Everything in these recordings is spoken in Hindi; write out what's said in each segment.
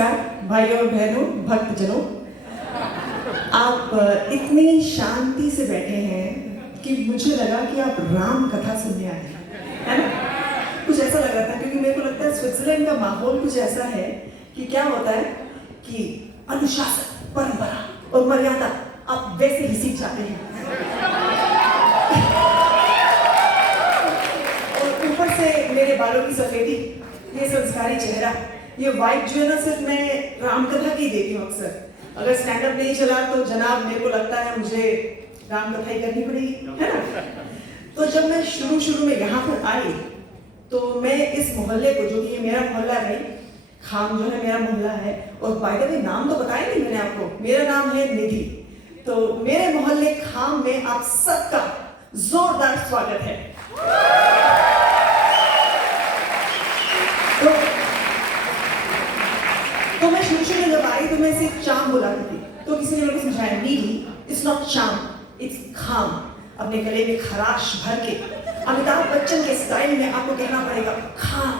नमस्कार भाइयों और बहनों, भक्तजनों। आप इतनी शांति से बैठे हैं कि मुझे लगा कि आप राम कथा सुनने आए हैं, है ना? कुछ ऐसा लग रहा था क्योंकि मेरे को लगता है स्विट्जरलैंड का माहौल कुछ ऐसा है कि क्या होता है कि अनुशासन, परंपरा और मर्यादा आप वैसे ही सीख जाते हैं। और ऊपर से मेरे बालों की सफेदी, ये संस्कारी चेहरा, ये वाइब जो है ना, सिर्फ मैं रामकथा की देती हूँ अक्सर। अगर स्टैंड अप नहीं चला तो जनाब मेरे को लगता है मुझे रामकथा ही करनी पड़ेगी, है ना? तो जब मैं शुरू में यहाँ पर आई तो मैं इस मोहल्ले को, जो कि ये मेरा मोहल्ला है, खाम जो है मेरा मोहल्ला है, और बाय द वे नाम तो बताया नहीं मैंने आपको, मेरा नाम है निधि। तो मेरे मोहल्ले खाम में आप सबका जोरदार स्वागत है। तो मैं शुरू में जब आई तो मैं इसे चाम बुलाती थी, तो किसी ने मेरे को समझाया, नीडी इट्स नॉट चाम, इट्स खाम। अपने गले में खराश भर के अमिताभ बच्चन के स्टाइल में आपको कहना पड़ेगा खाम,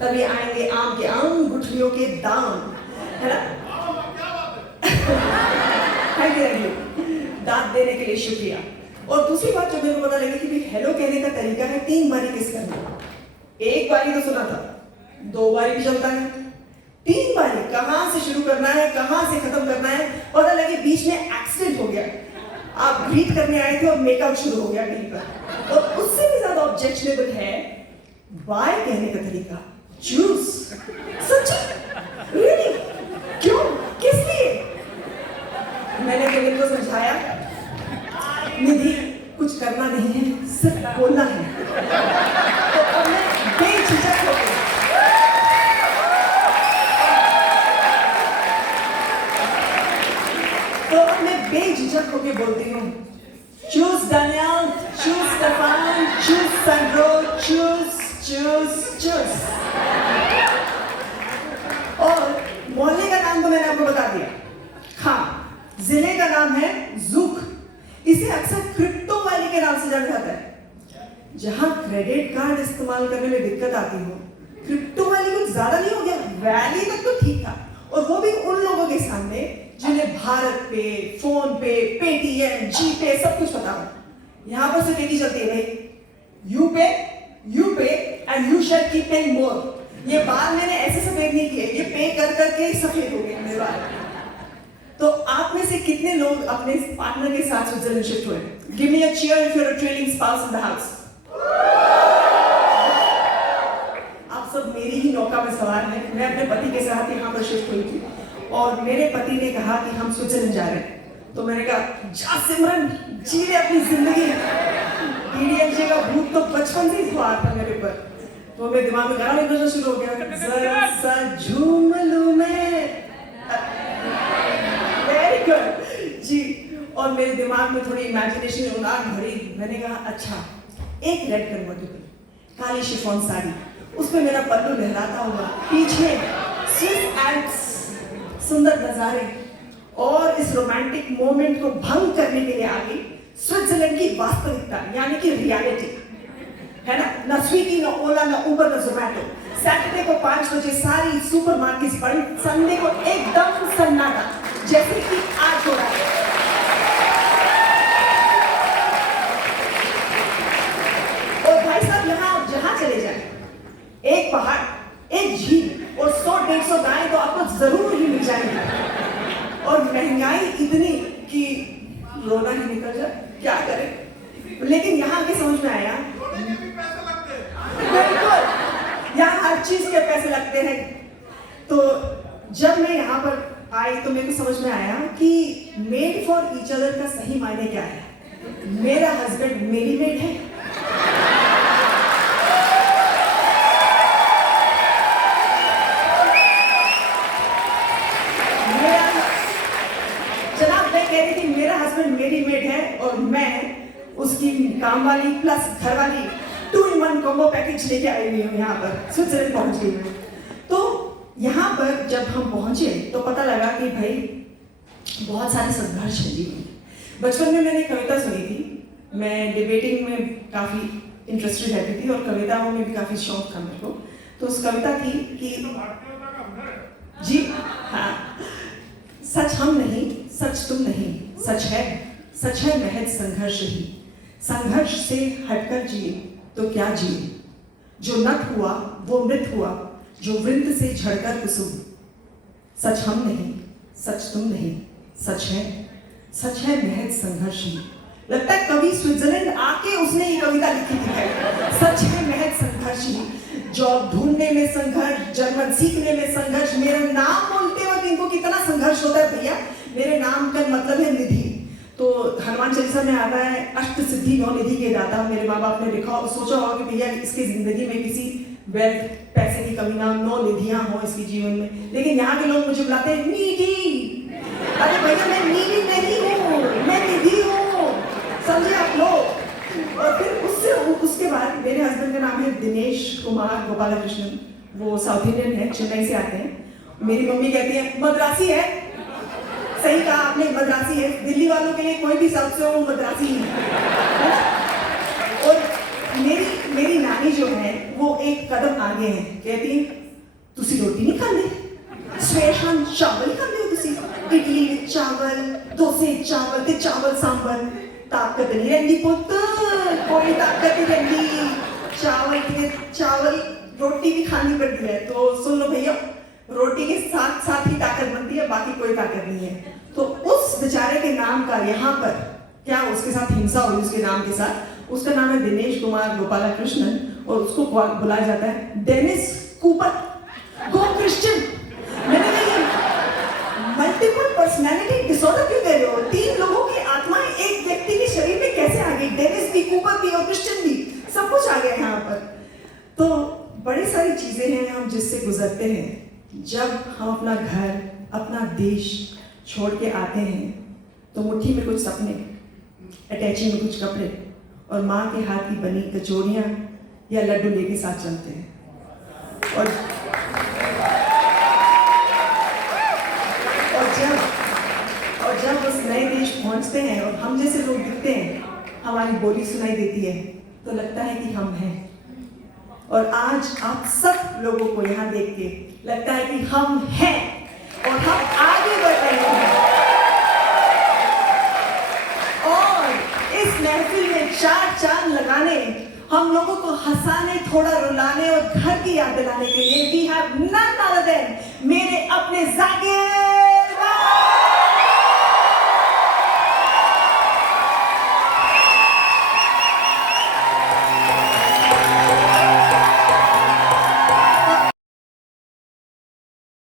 तभी आएंगे आम के आम, गुठलियों के दाम, है ना? थैंक यू, दांत देने के लिए शुक्रिया। और दूसरी बात जो मेरे को पता लगी कि भाई हेलो कहने का तरीका है 3 बारी किस करना। 1 बारी तो सुना था, 2 बारी भी चलता है, 3 बारी कहाँ से शुरू करना है, कहाँ से खत्म करना है, पता लगे बीच में एक्सीडेंट हो गया। आप ग्रीट करने आए थे और मेकअप शुरू हो गया कहीं पर। और उससे भी ज्यादा ऑब्जेक्शनेबल है बाय कहने का तरीका, चूज। सच्ची? रियली? क्यों? किस लिए? मैंने केविन को समझाया, निधि कुछ करना नहीं है, सिर्फ बोलना है। तो अब मैं बेझिझक होकर बोलती हूँ, choose Daniel, choose Stefan, choose Sandro, choose. और मोहल्ले का नाम तो मैंने आपको बता दिया, हाँ। जिले का नाम है जूक। इसे अक्सर क्रिप्टो वैली के नाम से जाना जाता है। जहां क्रेडिट कार्ड इस्तेमाल करने में दिक्कत आती हो, क्रिप्टो वैली कुछ ज्यादा नहीं हो गया, वैली तक तो ठीक था। और वो भी उन लोगों के सामने जिन्हें भारत पे, फोन पे, पेटीएम, जीपे सब कुछ पता हो। यहाँ पर सिर्फ एक ही चलती है भाई, यू पे and you shall keep paying more. ये बाल मैंने ऐसे सफेद नहीं किए, ये पे कर करके सफेद हो गए मेरे बाल। तो आप में से कितने लोग अपने पार्टनर के साथ स्विट्जरलैंड शिफ्ट हुए? Give me a cheer if you are a trailing spouse in the house. आप सब मेरी ही नौका में सवार हैं। मैं अपने पति के साथ यहाँ पर शिफ्ट हुई थी और मेरे पति ने कहा कि हम स्विट्जरलैंड जा रहे हैं। तो मैंने कहा, जा सिमरन, जी ले अपनी जिंदगी। डीडीएलजे का भूत तो बचपन से ही सवार था मेरे ऊपर। तो मेरे दिमाग में गाना बजना शुरू हो गया, जरा सा झूम लूं मैं। वेरी गुड जी। और मेरे दिमाग में थोड़ी इमेजिनेशन उड़ान भरी। मैंने कहा, अच्छा, एक रेड कन्वर्टिबल, काली शिफॉन साड़ी, उसमें मेरा पल्लू लहराता हुआ, पीछे स्विस एल्प्स, सुंदर नजारे, और इस रोमांटिक मोमेंट को भंग करने के लिए आ गई स्विट्जरलैंड की वास्तविकता, यानी कि रियलिटी, है ना? ना स्विगी, ना ओला, ना उबर, ना जोमैटो। सैटरडे को 5 बजे सारी सुपरमार्केट्स बंद, संडे को एकदम सन्नाटा, जैसे कि आज हो रहा है। और भाई साहब, यहाँ आप जहां चले जाएं, एक पहाड़, एक झील और 100-150 गायें तो आपको जरूर ही मिल जाएंगी। और महंगाई इतनी कि रोना ही निकल जाए, क्या करें। लेकिन यहाँ आके समझ में आया, बिल्कुल, यहाँ हर चीज के पैसे लगते हैं। तो जब मैं यहाँ पर आई तो मेरे को समझ में आया कि मेड फॉर ईच अदर का सही मायने क्या है। मेरा हस्बैंड मेरी मेड है, मेरा हस्बैंड मेरी मेड है और मैं उसकी काम वाली प्लस घर वाली 2-in-1 कॉम्बो पैकेज लेके आई हुई हूँ। यहाँ पर स्विट्जरलैंड पहुंच गई हूँ। तो यहाँ पर जब हम पहुंचे तो पता लगा कि भाई बहुत सारे संघर्ष है जीवन में। बचपन में मैंने कविता सुनी थी, मैं डिबेटिंग में काफी इंटरेस्टेड रहती थी और कविताओं में भी काफी शौक था मेरे को। तो उस कविता थी कि जी हाँ, सच हम नहीं, सच तुम नहीं, सच है महज संघर्ष ही। संघर्ष से हटकर जिए तो क्या जिए, जो नट हुआ वो मृत हुआ, जो वृंद से झड़कर कुसुम। सच हम नहीं, सच तुम नहीं, सच है महज संघर्ष ही। लगता है कवि स्विट्जरलैंड आके उसने ये कविता लिखी थी है। सच है महज संघर्ष ही, जॉब ढूंढने में संघर्ष, जर्मन सीखने में संघर्ष। मेरा नाम बोलते वक्त इनको कितना संघर्ष होता है भैया। मेरे नाम का मतलब है निधि। तो हनुमान चालीसा में आता है अष्ट सिद्धि नौ निधि के दाता। मेरे माँ बाप ने लिखा और सोचा होगा कि भैया इसकी जिंदगी में किसी वेल्थ पैसे की कमी ना, 9 निधियां हो इसके जीवन में। लेकिन यहाँ के लोग मुझे बुलाते हैं नीडी। अरे भैया मैं नीडी नहीं हूँ, मैं निधि हूँ, समझे आप लोग। और फिर उसके बाद मेरे हस्बैंड का नाम है दिनेश कुमार गोपालकृष्णन। वो साउथ इंडियन है, चेन्नई से आते हैं। मेरी मम्मी कहती है मद्रासी है। सही कहा आपने, मद्रासी है। दिल्ली वालों के लिए कोई भी साउथ से वो मद्रासी है। और मेरी नानी जो है वो एक कदम आगे है। कहती है तुसी रोटी नहीं खाते, सवेरे शाम चावल ही खाते हो तुसी, इडली में चावल, डोसे चावल ते चावल सांबर। ताकत नहीं रहती पुत, कोई ताकत नहीं रहती। चावल रोटी भी खानी पड़ती है। तो सुन लो भैया, रोटी के साथ साथ ही ताकत बनती है, बाकी कोई ताकत नहीं है। तो उस बेचारे के नाम का यहाँ पर क्या उसके साथ हिंसा हुई उसके नाम के साथ। उसका नाम है दिनेश कुमार गोपालकृष्णन और उसको बुलाया जाता है डेनिस कूपर गो क्रिश्चियन। मैंने मल्टीपल पर्सनैलिटी डिसऑर्डर क्यों दे रहे हो? 3 लोगों की आत्माएं एक व्यक्ति के शरीर में कैसे आ गई? डेनिस भी, कूपर भी और क्रिश्चियन भी, सब कुछ आ गया यहाँ पर। तो बड़ी सारी चीजें हैं हम जिससे गुजरते हैं। जब हम अपना घर, अपना देश छोड़ के आते हैं तो मुट्ठी में कुछ सपने, अटैची में कुछ कपड़े और माँ के हाथ की बनी कचौड़ियाँ या लड्डू लेके साथ चलते हैं। और जब उस नए देश पहुँचते हैं और हम जैसे लोग दिखते हैं, हमारी बोली सुनाई देती है तो लगता है कि हम हैं। और आज आप सब लोगों को यहाँ देख के लगता है कि हम हैं और हम आगे बढ़ रहे हैं। और इस महफिल में 4 चांद लगाने, हम लोगों को हंसाने, थोड़ा रुलाने और घर की याद दिलाने के लिए we have none other than मेरे अपने जाकिर।